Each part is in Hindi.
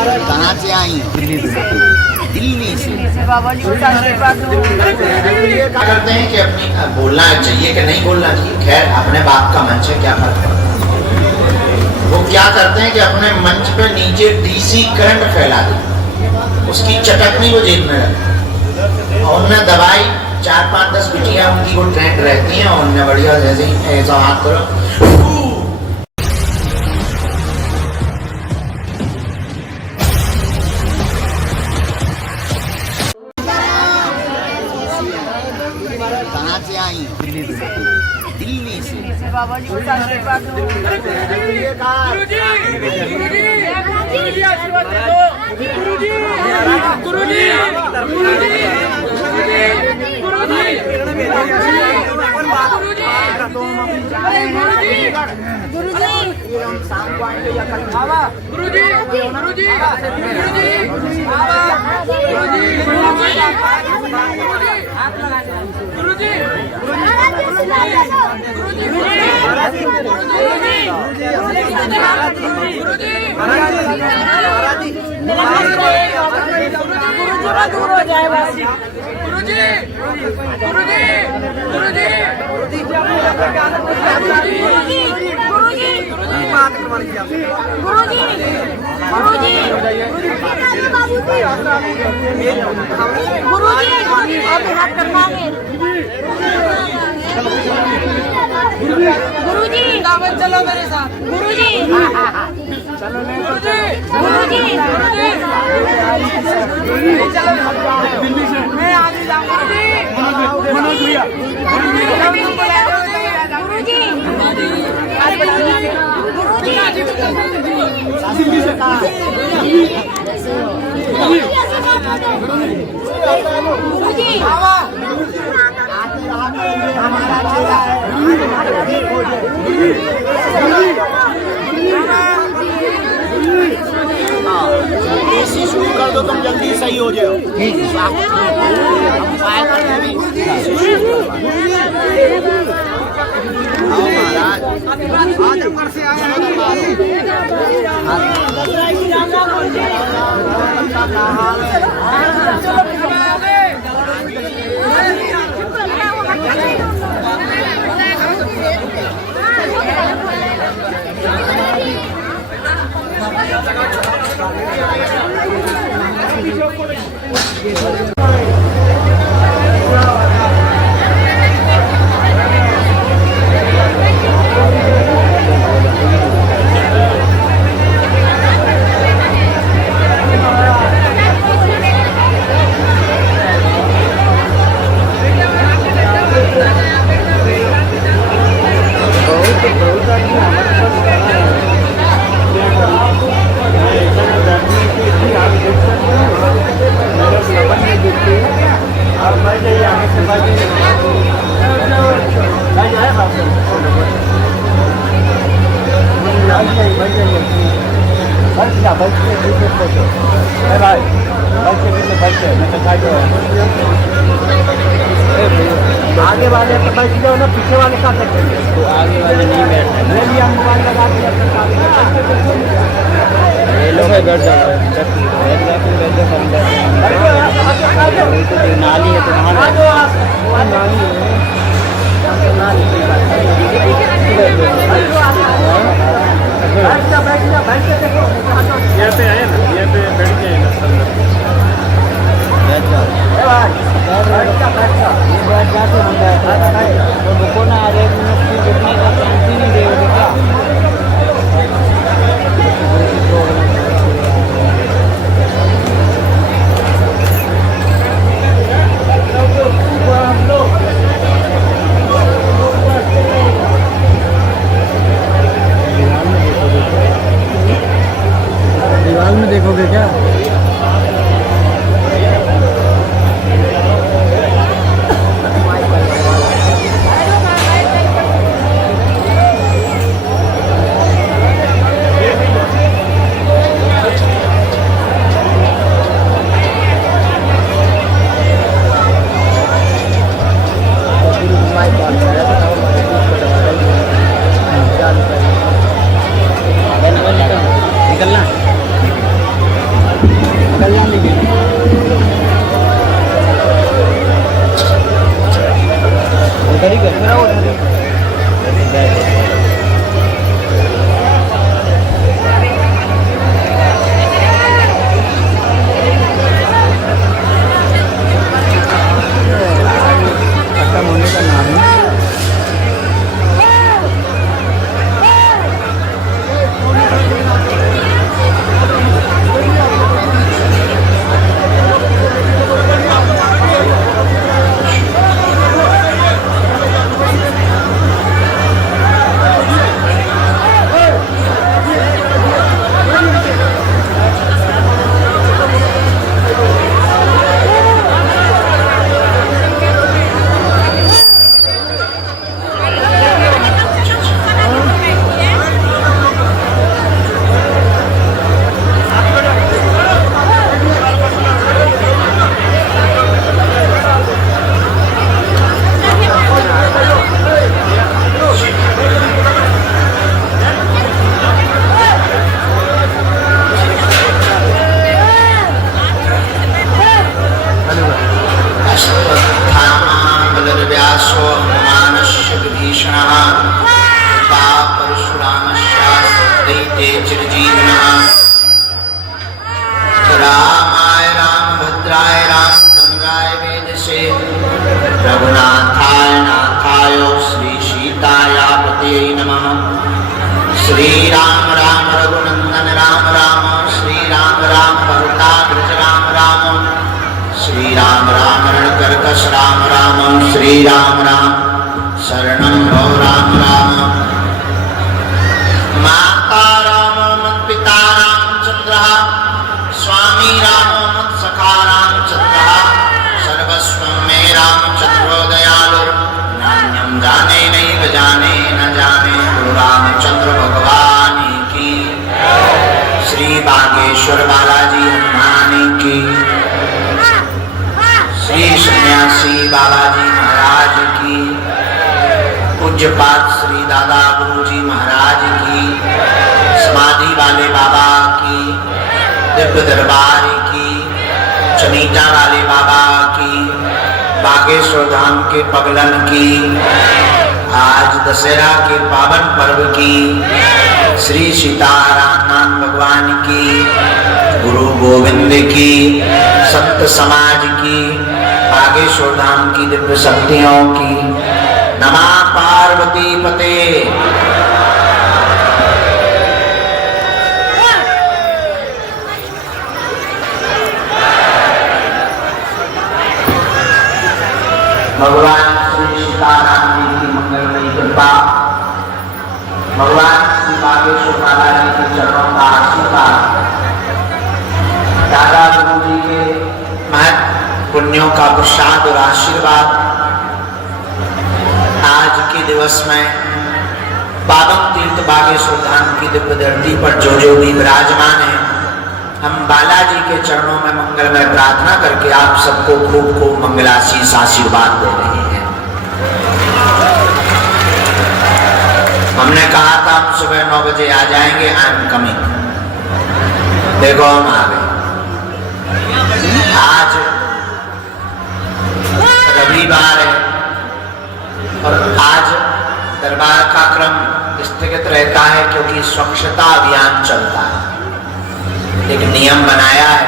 कहाँ से आई हैं? दिल्ली से। बाबा जी का आशीर्वाद दो। क्या करते हैं कि अपनी बोलना चाहिए कि नहीं बोलना चाहिए, खैर अपने बाप का मंच है, क्या फर्क पड़ता है। वो क्या करते हैं कि अपने मंच पे नीचे डीसी करंट फैला दी, उसकी चटकनी वो जेब में रखती, और उनने दवाई 4-5-10 बिटियां उनकी वो ट्रेंड रहती हैं, और उनने बढ़िया जैसे ही ऐसा हाथ करो, कहाँ से आई हैं? दिल्ली से। बाबा जी का आशीर्वाद दो। गुरुजी आशीर्वाद दो। गुरुजी गुरुजी दूर हो जाए गुरुजी गुरुजी गुरुजी गुरुजी दावत चलो मेरे साथ गुरुजी गुरुजी गुरुजी चलो मैं आज जाऊंगा मनोज भैया गुरुजी एसी शुरू कर दो, तुम जल्दी सही हो जाओ। ठीक है। आगे वाले तो बैठ जाओ ना, पीछे वाले क्या करते हैं? तो आगे वाले नहीं बैठते, मोबाइल लगा दिया, ये लोग बैठ जाते हैं, नाली है तो वहाँ नाली है, यहाँ पे आए ना, यहाँ पे बैठ गए ना, बैठ जाओ, तो रुको ना, अरे बैठने का चांस ही नहीं देगा क्या? दैते चिरजीविनः रामाय रामभद्राय रामचंद्राय वेदसे रघुनाथाय नाथाय श्री सीतायापतये नमः। श्री राम राम रघुनंदन राम राम श्री राम राम भरताग्रज राम राम श्री राम राम रणकर्कश राम राम श्री राम राम शरणं भव राम राम। माता राम मत पिता रामचंद्र स्वामी राम मत सखा रामचंद्र सर्वस्व में रामचंद्रो दयालु नान्यं जाने नैव जाने न जाने गुरु रामचंद्र भगवान की श्री बागेश्वर बालाजी हनुमान की श्री सन्यासी बालाजी महाराज की पूज्यपाद श्री दादा गुरुजी महाराज की समाधि वाले बाबा की दिव्य दरबार की चनीटा वाले बाबा की बागेश्वर धाम के पगलन की आज दशहरा के पावन पर्व की श्री सीताराम भगवान की गुरु गोविंद की संत समाज की बागेश्वर धाम की दिव्य शक्तियों की नमः पार्वती पते। भगवान श्री सीताराम जी की मंगलमयी कृपा भगवान श्री बागेश्वर बालाजी के चरणों का आशीर्वाद दादा गुरु जी के महत पुण्यों का प्रसाद और आशीर्वाद आज के दिवस में पावन तीर्थ बागेश्वर धाम की दिव्य धरती पर जो भी विराजमान है हम बालाजी के चरणों में मंगलमय प्रार्थना करके आप सबको खूब खूब मंगलाशीष आशीर्वाद दे रहे हैं। हमने कहा था हम सुबह 9 बजे आ जाएंगे, आई एम कमिंग। देखो हम आ गए। आज रविवार है और आज दरबार का क्रम स्थगित रहता है क्योंकि स्वच्छता अभियान चलता है। एक नियम बनाया है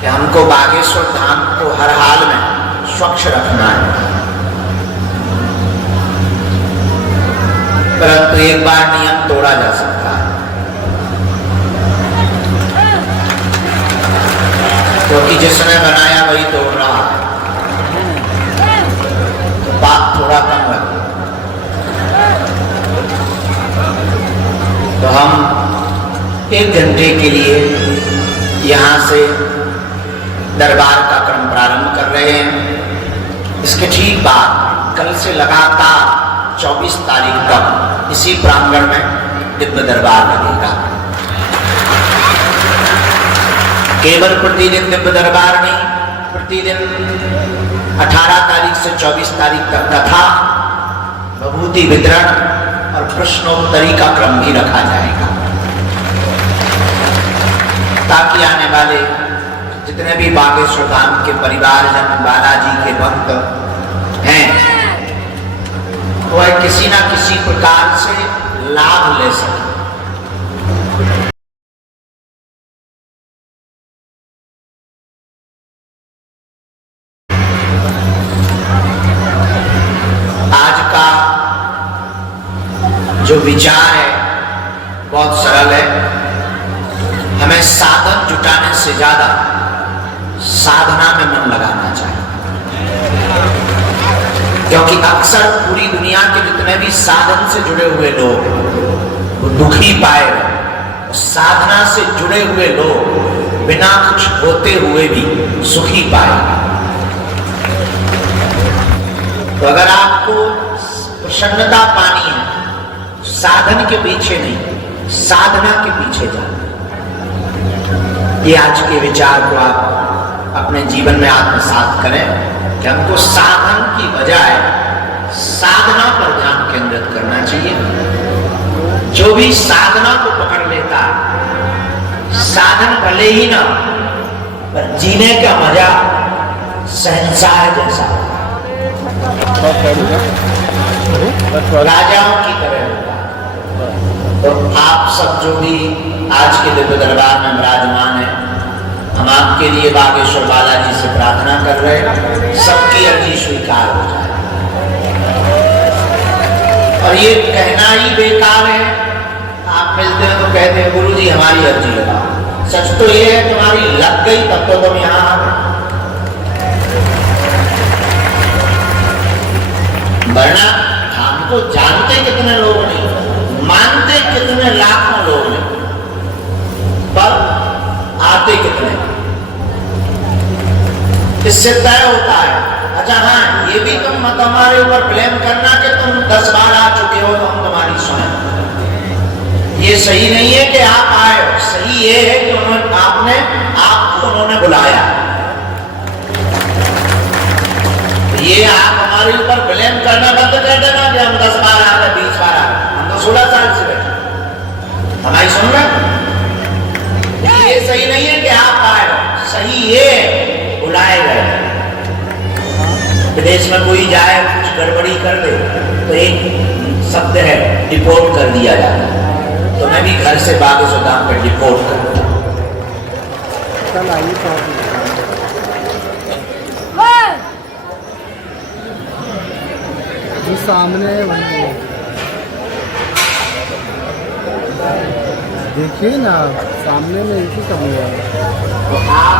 कि हमको बागेश्वर धाम को हर हाल में स्वच्छ रखना है, परंतु एक बार नियम तोड़ा जा सकता है क्योंकि जिसने बनाया वही तोड़ रहा है, तो बात थोड़ा कम लगे। तो हम 1 घंटे के लिए यहाँ से दरबार का क्रम प्रारंभ कर रहे हैं। इसके ठीक बाद कल से लगातार 24 तारीख तक इसी प्रांगण में दिव्य दरबार लगेगा। केवल प्रतिदिन दिव्य दरबार नहीं, प्रतिदिन 18 तारीख से 24 तारीख तक कथा, विभूति वितरण और प्रश्नोत्तरी का क्रम भी रखा जाएगा ताकि आने वाले जितने भी बागेश्वर धाम के परिवारजन बालाजी के भक्त हैं वह किसी ना किसी प्रकार से लाभ ले सके। आज का जो विचार है बहुत सरल है। हमें साधन जुटाने से ज्यादा साधना में मन लगाना चाहिए, क्योंकि अक्सर पूरी दुनिया के जितने भी साधन से जुड़े हुए लोग वो दुखी पाए, साधना से जुड़े हुए लोग बिना कुछ होते हुए भी सुखी पाए। तो अगर आपको प्रसन्नता पानी है, साधन के पीछे नहीं, साधना के पीछे जाना। ये आज के विचार को आप अपने जीवन में आत्मसात करें कि हमको साधन की बजाय साधना पर ध्यान केंद्रित करना चाहिए। जो भी साधना को पकड़ लेता है, साधन भले ही ना, पर जीने का मजा शहंशाह जैसा राजाओं की तरह होता है। तो तो आप सब जो भी आज के दिव्य दरबार में विराजमान है, हम आपके लिए बागेश्वर बालाजी से प्रार्थना कर रहे हैं, सबकी अर्जी स्वीकार हो जाए। और ये कहना ही बेकार है, आप मिलते हैं तो कहते हैं गुरु जी हमारी अर्जी लगाओ। सच तो ये है तुम्हारी लग गई तब तो तुम यहाँ आ गए, वरना हमको जानते कितने लोग नहीं, मानते कितने लाखों लोग नहीं, पर आते कितने। इससे तय होता है। अच्छा हाँ, ये भी तुम मत हमारे ऊपर ब्लेम करना कि तुम 10 बार आ चुके हो तो हम तुम्हारी सुने। ये सही नहीं है कि आप आए हो, सही ये है कि उन्होंने बुलाया। ये आप हमारे ऊपर ब्लेम करना बंद कर देना कि हम 10 बार आ गए, 20 बार आ गए। हम तो 16 साल से बैठे, हमारी सुन रहे। ये सही नहीं है कि आप आए हो, सही ये बुलाए गए। विदेश में कोई जाए कुछ गड़बड़ी कर दे तो एक शब्द है डिपोर्ट कर दिया जाता है। तो मैं भी घर से बागेश्वर धाम पर डिपोर्ट कर दिया। सामने देखिए ना, सामने में एक ही कमी है। तो आप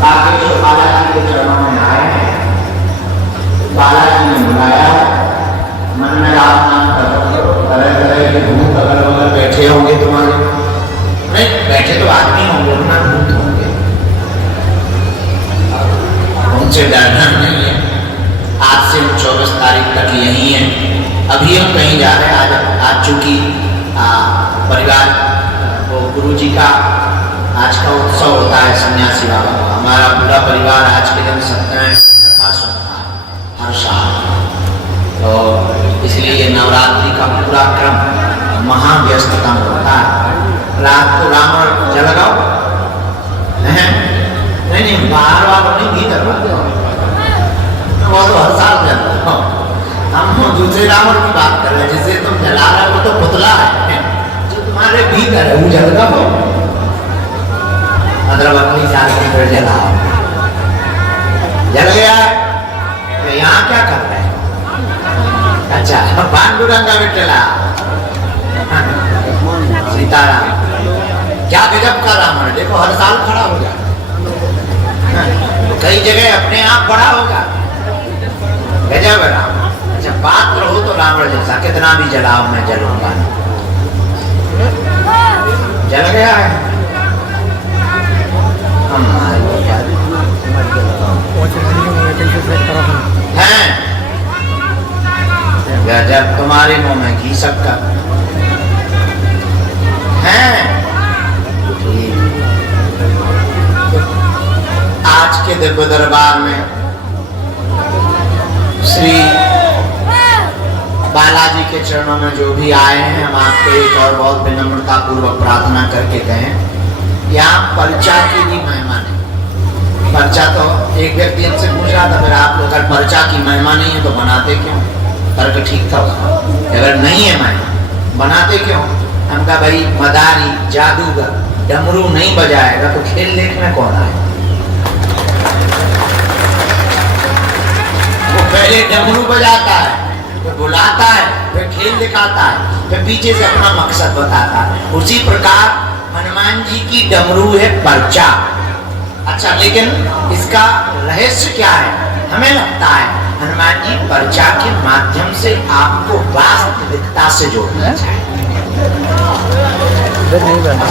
बागेश्वर बालाजी के चरणों में आए हैं, बालाजी ने बुलाया, मन में राम नाम करो, तरह तरह के भूत अगल बगल बैठे होंगे तुम्हारे, नहीं बैठे तो आदमी होंगे ना, भूत होंगे, उनसे डरना नहीं है। आज से 24 तारीख तक यही है। अभी हम कहीं जा रहे हैं, आज चूंकि परिवार वो गुरुजी का आज का उत्सव होता है, सन्यासी बाबा का, हमारा पूरा परिवार आज के दिन सत्यनारायण कथा सुनता है हर साल। तो इसलिए ये नवरात्रि का पूरा क्रम महाव्यस्ततम होता है। रात को रावण जलगाओ नहीं, बाहर वालों नहीं, भीतर वालों, वो तो हर साल जलता है। हम दूसरे रावण की बात कर रहे हैं, जिसे तुम जला रहे हो तो पुतला है, जो तुम्हारे भीतर है वो जलगाओ। अगली साल की फिर जलाओ, जल गया तो यहाँ क्या कर रहे हैं? अच्छा पांडुरंगा विठला सीताराम, क्या गजब का रावण, देखो हर साल खड़ा हो जाए, कई जगह अपने आप बड़ा होगा, गजब रावण। अच्छा पात्र हो तो रावण जैसा, कितना भी जलाओ मैं जलूंगा। जल गया है जब तुम्हारे मुंह में घी सबका है। आज के दिव्य दरबार में श्री बालाजी के चरणों में जो भी आए हैं, हम आपको एक और बहुत विनम्रता पूर्वक प्रार्थना करके कहें, यहाँ पर्चा की भी महिमा नहीं। पर्चा तो एक व्यक्ति हमसे पूछ रहा था, फिर आप लोग अगर पर्चा की महिमा नहीं है तो बनाते क्यों? तर्क ठीक था उसका, अगर नहीं है महिमा बनाते क्यों? हम कहा भाई मदारी जादूगर डमरू नहीं बजाएगा तो खेल देखने कौन आए? वो पहले डमरू बजाता है, फिर बुलाता है, फिर खेल दिखाता है, फिर पीछे से अपना मकसद बताता है। उसी प्रकार हनुमान जी की डमरू है पर्चा। अच्छा लेकिन इसका रहस्य क्या है? हमें लगता है हनुमान जी पर्चा के माध्यम से आपको वास्तविकता से जोड़ना चाहिए।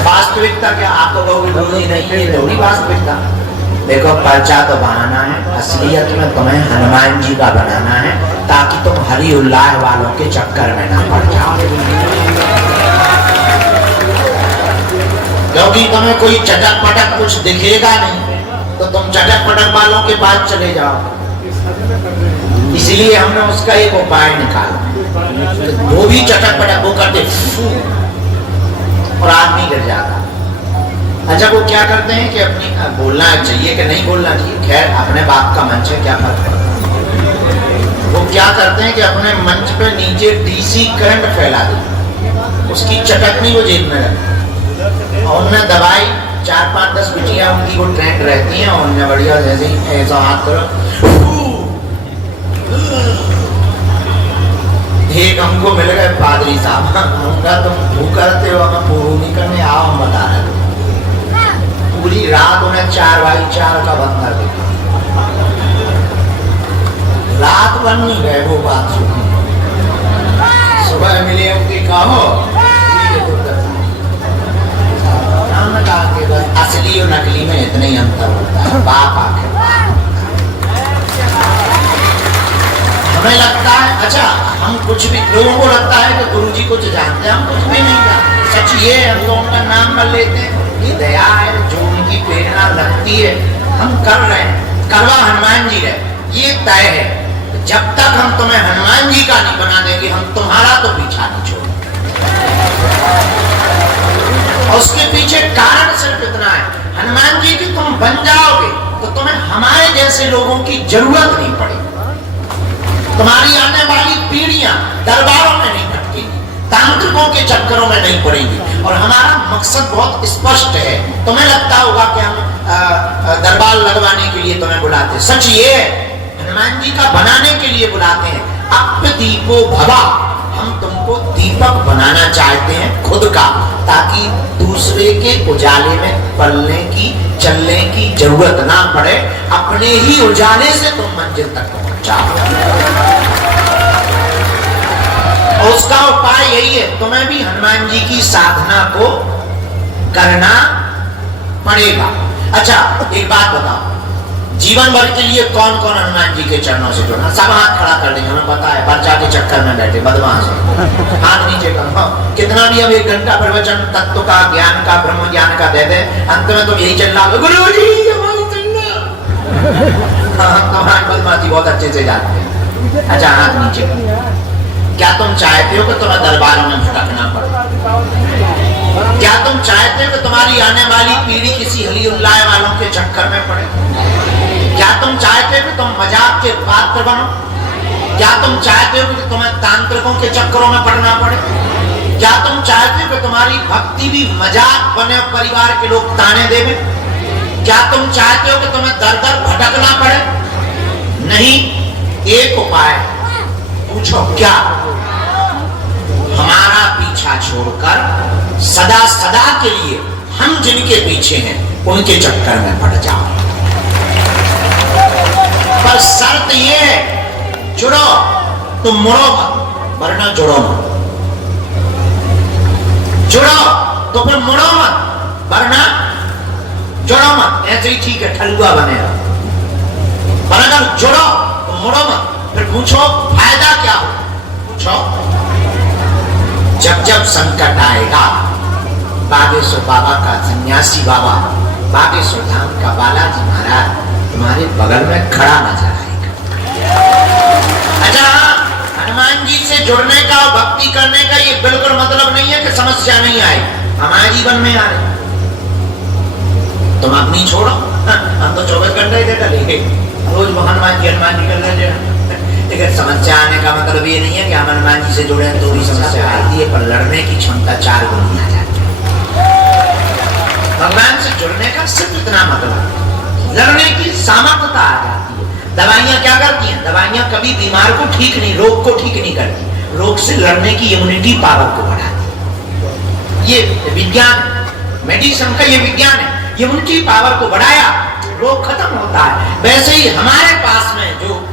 वास्तविकता क्या? आपको कहोगे नहीं है थोड़ी वास्तविकता। देखो पर्चा तो बहाना है, असलियत में तुम्हें हनुमान जी का बनाना है ताकि तुम हरि उल्लाह वालों के चक्कर में ना पड़ जाओ। क्योंकि तुम्हें कोई चटक पटक कुछ दिखेगा नहीं तो तुम चटक पटक वालों के पास चले जाओ। इसलिए हमने उसका एक उपाय निकाला, वो भी चटक पटक वो करते और आदमी गिर जाता। अच्छा वो क्या करते हैं कि अपनी बोलना चाहिए कि नहीं बोलना चाहिए, खैर अपने बाप का मंच है, क्या फर्क पड़ता है। वो क्या करते हैं कि अपने मंच पे नीचे डीसी करंट फैला देते, उसकी चटकनी वो जेब में रखी और उनने दवाई 4-5-10 बिटियां उनकी वो ट्रेंड रहती हैं और उनने बढ़िया जैसे ही ऐसा हाथ करो एक हमको मिल गए पादरी साहब, उनका तुम भू करते हो हमें पूरू नहीं करने आओ हम बता रहे। पूरी रात उन्हें 4x4 का बंदा देखा, रात भर नहीं गए वो बात सुनी। सुबह मिले उनकी कहो कि बस असली और नकली में इतना ही अंतर होता है। बाप आखिर हमें लगता है, अच्छा हम कुछ भी, लोगों को लगता है कि गुरुजी कुछ जानते हैं, हम कुछ भी नहीं जानते। सच ये है, हम तो उनका नाम कर लेते हैं, ये दया है जो उनकी प्रेरणा लगती है हम कर रहे हैं। करवा हनुमान जी रहे ये तय है, जब तक हम तुम्हें हनुमान जी का नहीं बना देंगे हम तुम्हारा तो पीछा नहीं छोड़ेंगे। और उसके पीछे कारण सिर्फ इतना है, हनुमान जी की तुम बन जाओगे तो तुम्हें हमारे जैसे लोगों की जरूरत नहीं पड़ेगी। तुम्हारी आने वाली पीढ़ियां दरबारों में नहीं भटकेंगी, तांत्रिकों के चक्करों में नहीं पड़ेंगी। और हमारा मकसद बहुत स्पष्ट है। तुम्हें लगता होगा कि हम दरबार लगवाने के लिए तुम्हें बुलाते, सच ये है हनुमान जी का बनाने के लिए बुलाते हैं। अप दीपो भवा, हम तुमको दीपक बनाना चाहते हैं खुद का, ताकि दूसरे के उजाले में पलने की चलने की जरूरत ना पड़े, अपने ही उजाले से तुम मंजिल तक पहुंचाओ। और उसका उपाय यही है, तुम्हें भी हनुमान जी की साधना को करना पड़ेगा। अच्छा एक बात बताओ, जीवन भर के लिए कौन कौन हनुमान जी के चरणों से जुड़ा? सब हाथ खड़ा कर देंगे, हमें पता है पर्चा के चक्कर में बैठे बदमाश है। हाथ नीचे करो, कितना भी अब 1 घंटा प्रवचन तत्व का, ज्ञान का, ब्रह्म ज्ञान का दे दे, अंत में तुम यही चिल्ला लो गुरु जी तुम्हारी बदमाशी बहुत अच्छे से जानते हैं। अच्छा हाथ नीचे करो। क्या तुम चाहते हो कि तुम्हें दरबारों में भटकना पड़े? क्या तुम चाहते हो कि तुम्हारी आने वाली पीढ़ी किसी हली उल्लाह वालों के चक्कर में पड़े? क्या तुम चाहते हो कि तुम मजाक के पात्र बनो? क्या तुम चाहते हो कि तुम्हें तांत्रिकों के चक्करों में पड़ना पड़े? क्या तुम चाहते हो कि तुम्हारी भक्ति भी मजाक बने, परिवार के लोग ताने देवे? क्या तुम चाहते हो कि तुम्हें दर दर भटकना पड़े? नहीं, एक उपाय, पूछो क्या? हमारा पीछा छोड़कर सदा सदा के लिए हम जिनके पीछे हैं उनके चक्कर में पड़ जाओ। पर शर्त ये है, जुड़ो तुम मुड़ो मत, वरना जुड़ो मत। जुड़ो तो फिर मुड़ो मत, वरना जुड़ो मत। ऐसे ही ठीक है, ठलुआ बनेगा। पर अगर जुड़ो तो मुड़ो मत। फिर पूछो फायदा क्या हो? पूछो जब जब संकट आएगा, बागेश्वर बाबा का सन्यासी बाबा, बागेश्वर धाम का बालाजी महाराज तुम्हारे बगल में खड़ा नजर आएगा। अच्छा हनुमान जी से जुड़ने का और भक्ति करने का ये बिल्कुल मतलब नहीं है कि समस्या नहीं आए, हमारे जीवन में आ रही। तुम अपनी छोड़ो, हम तो 24 घंटे ही डलेंगे, रोज हनुमान जी कर रहे हैं। लेकिन समस्या आने का मतलब ये नहीं है कि हम हनुमान जी से जुड़े तो भी समस्या आती है, पर लड़ने की क्षमता 4 गुनी आ जाती है। भगवान से जुड़ने का सिर्फ इतना मतलब, लड़ने की सामर्थ्यता आ जाती है। दवाइयां क्या करती हैं? दवाइयां कभी बीमार को ठीक नहीं, रोग को ठीक नहीं करती, रोग से लड़ने की इम्यूनिटी पावर को बढ़ाती है। ये विज्ञान, मेडिसिन का ये विज्ञान है। इम्यूनिटी पावर को बढ़ाया, रोग खत्म होता है। वैसे ही हमारे पास में जो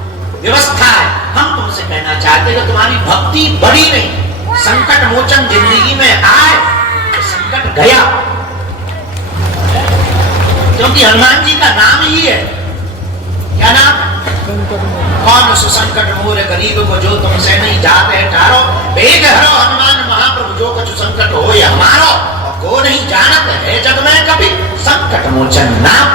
व्यवस्था है, हम तुमसे कहना चाहते हैं कि तुम्हारी भक्ति बड़ी नहीं, संकट मोचन जिंदगी में आए तो संकट गया, क्योंकि हनुमान जी का नाम ही है। क्या नाम? कौन सुसंकट मोर गरीब को जो तुमसे नहीं जाते ठारो, वेग हरो हनुमान महाप्रभु जो कछु संकट हो या हमारो, और को नहीं जानत है जग में कभी संकट मोचन नाम।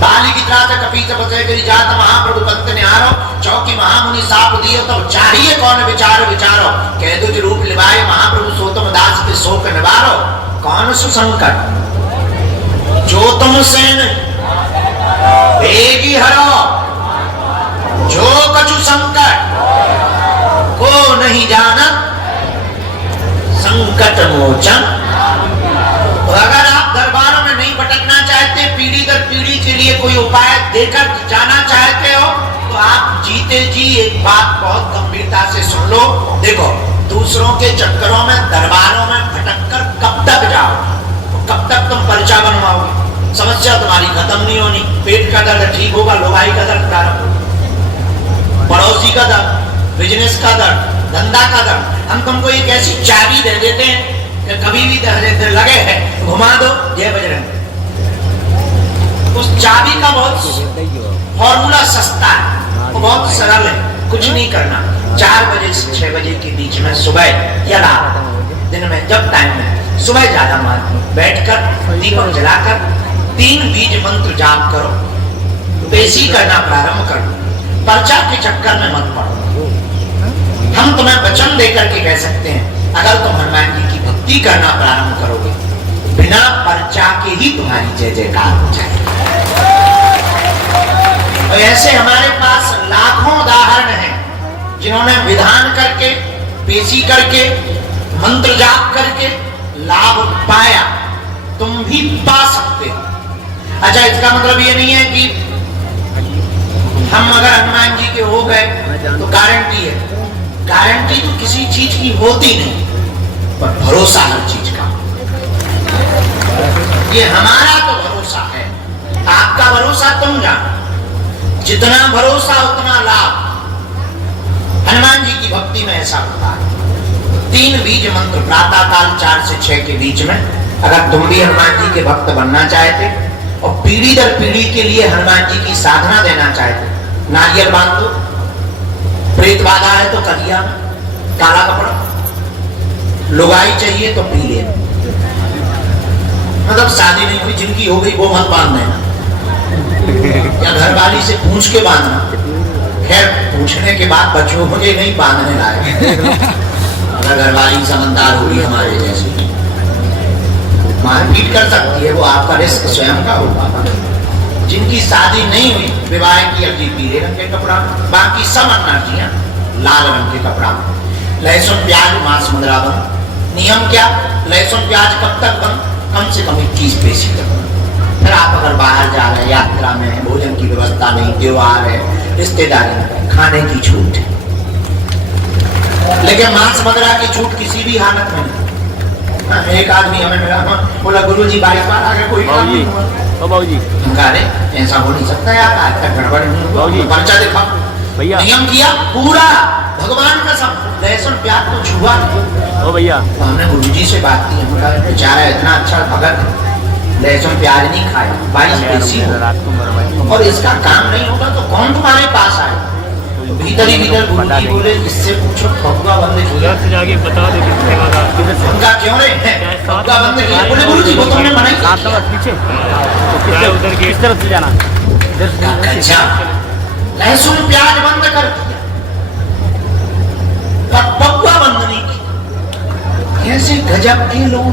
बाली की त्रास कपीस बसे करी जात महाप्रभु कंत निहारो, चौकी महामुनि साप दियो तब चाहिए कौन विचारो विचारो, कह दुज रूप लिवाए महाप्रभु सो तुम दास के शोक निवारो। कौन सुसंकट? जो तुमसे वेगी हरो, जो कछु संकट को नहीं जानत संकट मोचन। तो अगर आप दरबारों में नहीं भटकना चाहते, पीढ़ी दर पीढ़ी के लिए कोई उपाय देकर जाना चाहते हो, तो आप जीते जी एक बात बहुत गंभीरता से सुन लो। देखो, दूसरों के चक्करों में दरबारों में भटककर कब तक जाओ, कब तक तुम पर्चा बनवाओगे? समस्या तुम्हारी खत्म नहीं होनी। पेट का दर्द ठीक होगा, लोगाई का दर्द प्रारंभ होगा, पड़ोसी का दर्द, बिजनेस का दर्द, धंधा का दर्द। हम तुमको एक ऐसी चाबी दे देते हैं कि कभी भी दर्द लगे है घुमा दो, जय बजरंग। उस चाबी का बहुत फॉर्मूला सस्ता है, वो बहुत सरल है। कुछ नहीं करना, 4 बजे से 6 बजे के बीच में सुबह या रात, दिन में जब टाइम में, सुबह ज्यादा मार्ग बैठकर दीपक जलाकर 3 बीज मंत्र जाप करो, पेशी करना प्रारंभ करो। पर्चा के चक्कर में मत पड़ो। हम तुम्हें वचन देकर के कह सकते हैं, अगर तुम हनुमान जी की भक्ति करना प्रारंभ करोगे, बिना पर्चा के ही तुम्हारी जय जयकार हो जाएगी। तो ऐसे हमारे पास लाखों उदाहरण हैं जिन्होंने विधान करके, पेशी करके, मंत्र जाप करके लाभ पाया। तुम भी पा सकते हो। अच्छा, इसका मतलब ये नहीं है कि हम अगर हनुमान जी के हो गए तो गारंटी है। गारंटी तो किसी चीज की होती नहीं, पर भरोसा हर चीज का। ये हमारा तो भरोसा है, आपका भरोसा तुम जानो। जितना भरोसा उतना लाभ। हनुमान जी की भक्ति में ऐसा होता है। 3 बीज मंत्र प्रातः काल 4 से 6 के बीच में, अगर तुम भी हनुमान जी के भक्त बनना चाहते और पीढ़ी दर पीढ़ी के लिए हनुमान जी की साधना देना चाहते, नारियल बांध दो। प्रेत बाधा है तो कलिया में काला कपड़ा, लुगाई चाहिए तो पीले। मतलब शादी नहीं हुई, जिनकी हो गई वो मत बांध देना, या घर वाली से पूछ के बांधना। खैर, पूछने के बाद बच्चों मुझे नहीं बांधने लायक। अगर घर वाली समझदार होगी हमारे जैसी, मारपीट कर सकती है, वो आपका रिस्क स्वयं का होगा। जिनकी शादी नहीं हुई, विवाह की अर्जी पीले रंग के कपड़ा, बाकी सब अर्जियां लाल रंग के कपड़ा। लहसुन प्याज मांस मुद्रा बंद। नियम क्या? लहसुन प्याज कब तक बंद? कम से कम 21 पेशी तक। फिर आप अगर बाहर जा रहे हैं, यात्रा में है, भोजन की व्यवस्था नहीं, त्योहार है, रिश्तेदारी में, खाने की छूट है, लेकिन मांस मदिरा की छूट किसी भी हालत में नहीं। एक आदमी हमें मिला, बोला गुरुजी 22 बार आगे कोई काम नहीं हुआ। अरे ऐसा हो नहीं सकता यार, गड़बड़ नहीं, पर्चा दिखा भैया। नियम किया पूरा, भगवान का सब। लहसुन प्याज तो छुआ नहीं। भैया, तो हमने गुरुजी से बात की, बेचारा इतना अच्छा भगत लहसुन प्याज नहीं खाए, 22 पेशी और इसका काम नहीं होगा तो कौन तुम्हारे पास आए? तो भीतर ही भीतर गुरुजी बोले, इससे पूछो फगुआ बंद किया, बता दे उनका क्यों रे फगुआ बंद किया? बोले गुरुजी वो तुमने मना किया। पीछे उधर किस तरफ से जाना? अच्छा, लहसुन प्याज बंद कर दिया, फगुआ बंद नहीं किया। ऐसे गजब के लोग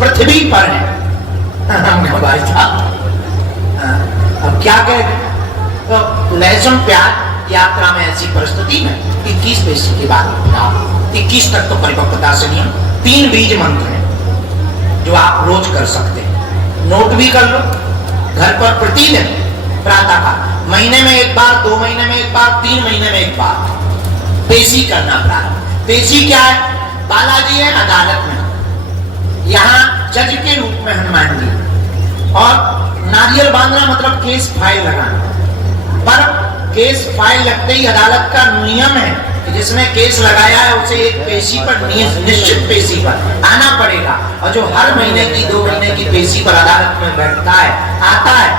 पृथ्वी पर है। भाई साहब, अब क्या कहें? तो लहसुन प्याज यात्रा में ऐसी परिस्थिति में 21 पेशी के बाद 21 तक तो परिपक्वता से नियम। 3 बीज मंत्र हैं जो आप रोज कर सकते हैं। नोट भी कर लो, घर पर प्रतिदिन प्रातः काल, महीने में एक बार, 2 महीने में एक बार, 3 महीने में एक बार पेशी करना प्रारंभ। पेशी क्या है? बालाजी है अदालत में, यहाँ जज के रूप में हनुमान जी, और नारियल बांधना मतलब केस फाइल लगाना। पर केस फाइल लगते ही अदालत का नियम है कि जिसने केस लगाया है उसे एक पेशी पर, निश्चित पेशी पर आना पड़ेगा। और जो हर महीने की 2 महीने की पेशी पर अदालत में बैठता है, आता है,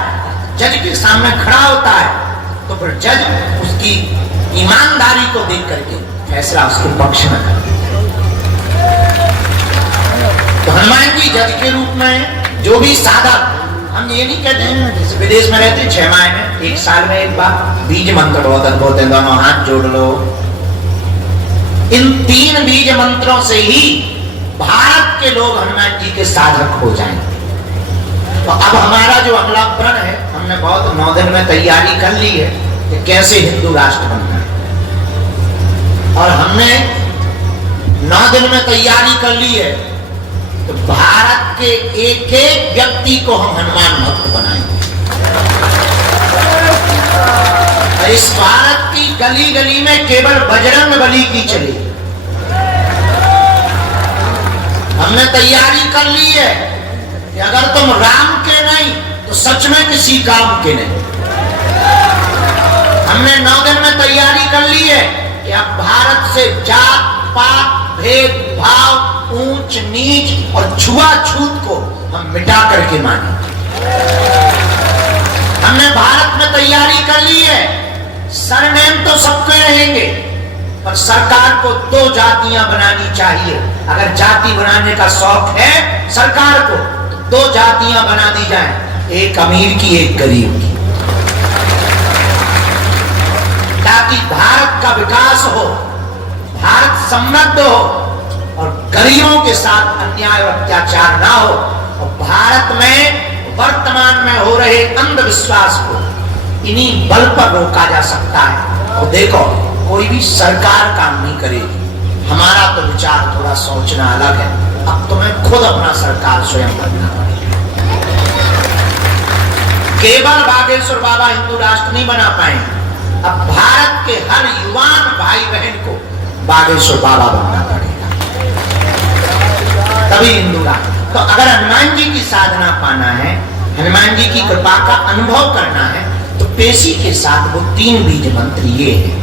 जज के सामने खड़ा होता है, तो फिर जज उसकी ईमानदारी को देख करके फैसला उसके पक्ष में करता है। तो हनुमान जी जज के रूप में जो भी साधक, हम ये नहीं कहते हैं जैसे विदेश में रहते 6 माह में, 1 साल में एक बार बीज मंत्र बहुत अद्भुत है, दोनों हाथ जोड़ लो। इन 3 बीज मंत्रों से ही भारत के लोग हनुमान जी के साधक हो जाएंगे। तो अब हमारा जो अगला प्रण है, हमने बहुत 9 दिन में तैयारी कर ली है कि कैसे हिंदू राष्ट्र बनना है। और हमने 9 दिन में तैयारी कर ली है तो भारत के एक एक व्यक्ति को हम हनुमान भक्त बनाएंगे। इस भारत की गली गली में केवल बजरंग बली की चली। हमने तैयारी कर ली है कि अगर तुम राम के नहीं तो सच में किसी काम के नहीं। हमने 9 दिन में तैयारी कर ली है कि अब भारत से जात पात भेदभाव ऊंच नीच और छुआछूत को हम मिटा करके माने। हमने भारत में तैयारी कर ली है, सरनेम तो सबके रहेंगे पर सरकार को 2 जातियां बनानी चाहिए। अगर जाति बनाने का शौक है सरकार को तो 2 जातियां बना दी जाएं, एक अमीर की एक गरीब की, ताकि भारत का विकास हो, भारत समृद्ध हो और गरीबों के साथ अन्याय और अत्याचार ना हो। और भारत में वर्तमान में हो रहे अंधविश्वास को इन्हीं बल पर रोका जा सकता है। और देखो कोई भी सरकार काम नहीं करेगी, हमारा तो विचार थोड़ा सोचना अलग है। अब तुम्हें खुद अपना सरकार स्वयं बनना पड़ेगा। केवल बागेश्वर बाबा हिंदू राष्ट्र नहीं बना पाएंगे, अब भारत के हर युवान भाई बहन को बागेश्वर बाबा बनना पड़ेगा, तभी हिंदू राष्ट्र। तो अगर हनुमान जी की साधना पाना है, हनुमान जी की कृपा का अनुभव करना है तो पेशी के साथ वो 3 बीज मंत्र ये है।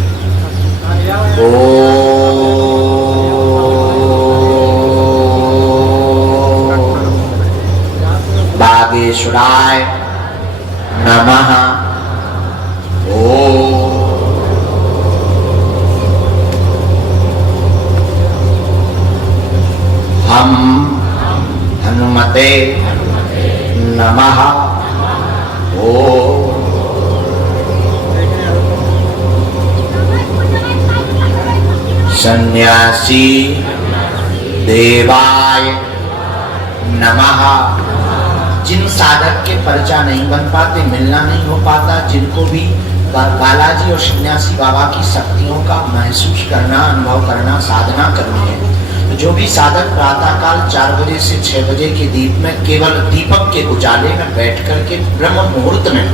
बागेश्वराय नमः। हम हनुमते नमः। सन्यासी देवाय नमः। जिन साधक के पर्चा नहीं बन पाते, मिलना नहीं हो पाता, जिनको भी बालाजी और सन्यासी बाबा की शक्तियों का महसूस करना, अनुभव करना, साधना करनी है, तो जो भी साधक प्रातः काल 4 बजे से 6 बजे के दीप में केवल दीपक के उजाले में बैठ करके ब्रह्म मुहूर्त में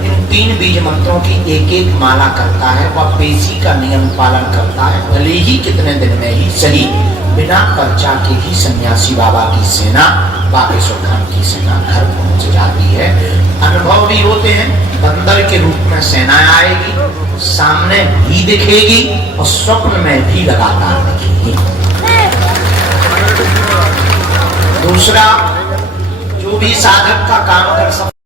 इन 3 बीज मंत्रों की एक एक माला करता है, वह पेशी का नियम पालन करता है, भले ही कितने दिन में ही सही, बिना पर्चा के ही सन्यासी बाबा की सेना, बागेश्वर धाम की सेना घर पहुंच जाती है। अनुभव भी होते हैं, बंदर के रूप में सेना आएगी, सामने भी दिखेगी और स्वप्न में भी लगातार दिखेगी। दूसरा, जो भी साधक का काम कर सकता